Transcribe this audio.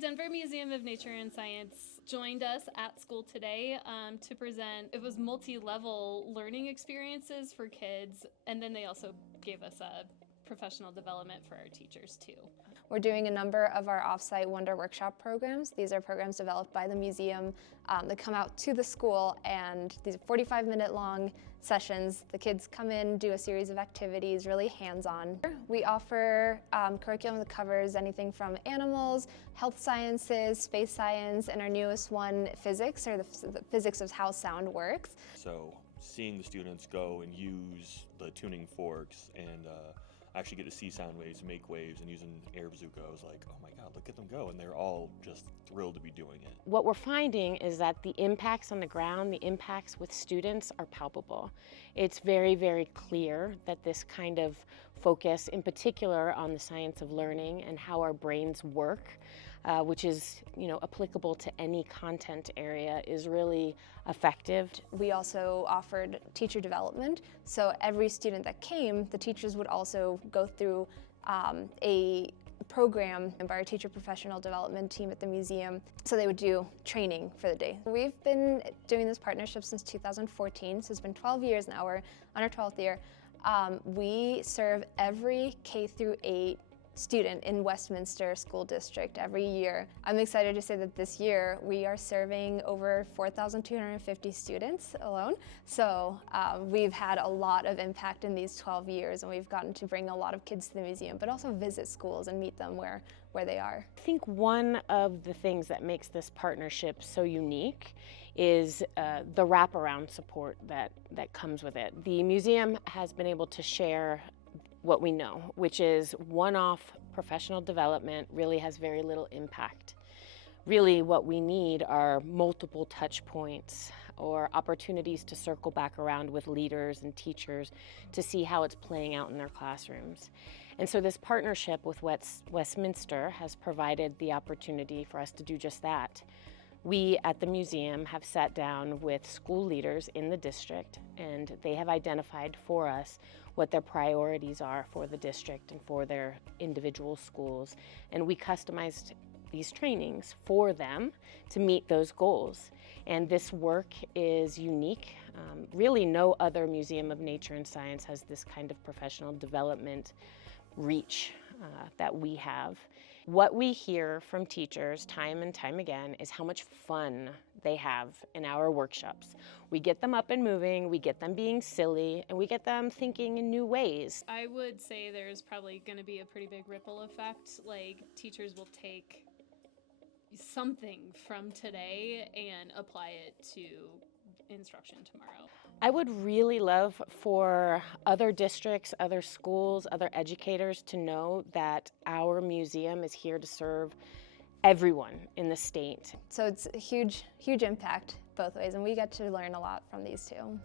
Denver Museum of Nature and Science joined us at school today to present. It was multi-level learning experiences for kids, and then they also gave us a professional development for our teachers too. We're doing a number of our off-site Wonder Workshop programs. These are programs developed by the museum that come out to the school, and these are 45-minute long sessions. The kids come in, do a series of activities, really hands-on. We offer curriculum that covers anything from animals, health sciences, space science, and our newest one, physics, or the physics of how sound works. So seeing the students go and use the tuning forks and actually get to see sound waves, make waves, and using air bazooka, I was like, oh my God, look at them go. And they're all just thrilled to be doing it. What we're finding is that the impacts on the ground, the impacts with students are palpable. It's very, very clear that this kind of focus, in particular on the science of learning and how our brains work, which is, applicable to any content area, is really effective. We also offered teacher development, so every student that came, the teachers would also go through a program by our teacher professional development team at the museum, so they would do training for the day. We've been doing this partnership since 2014, so it's been 12 years now. We're on our 12th year. We serve every K through 8 student in Westminster School District every year. I'm excited to say that this year we are serving over 4,250 students alone. So we've had a lot of impact in these 12 years, and we've gotten to bring a lot of kids to the museum, but also visit schools and meet them where they are. I think one of the things that makes this partnership so unique is the wraparound support that comes with it. The museum has been able to share what we know, which is one-off professional development really has very little impact. Really what we need are multiple touch points or opportunities to circle back around with leaders and teachers to see how it's playing out in their classrooms. And so this partnership with Westminster has provided the opportunity for us to do just that. We at the museum have sat down with school leaders in the district, and they have identified for us what their priorities are for the district and for their individual schools. And we customized these trainings for them to meet those goals. And this work is unique. Really no other museum of nature and science has this kind of professional development reach that we have. What we hear from teachers time and time again is how much fun they have in our workshops. We get them up and moving, we get them being silly, and we get them thinking in new ways. I would say there's probably going to be a pretty big ripple effect. Like, teachers will take something from today and apply it to instruction tomorrow. I would really love for other districts, other schools, other educators to know that our museum is here to serve everyone in the state. So it's a huge, huge impact both ways, and we get to learn a lot from these two.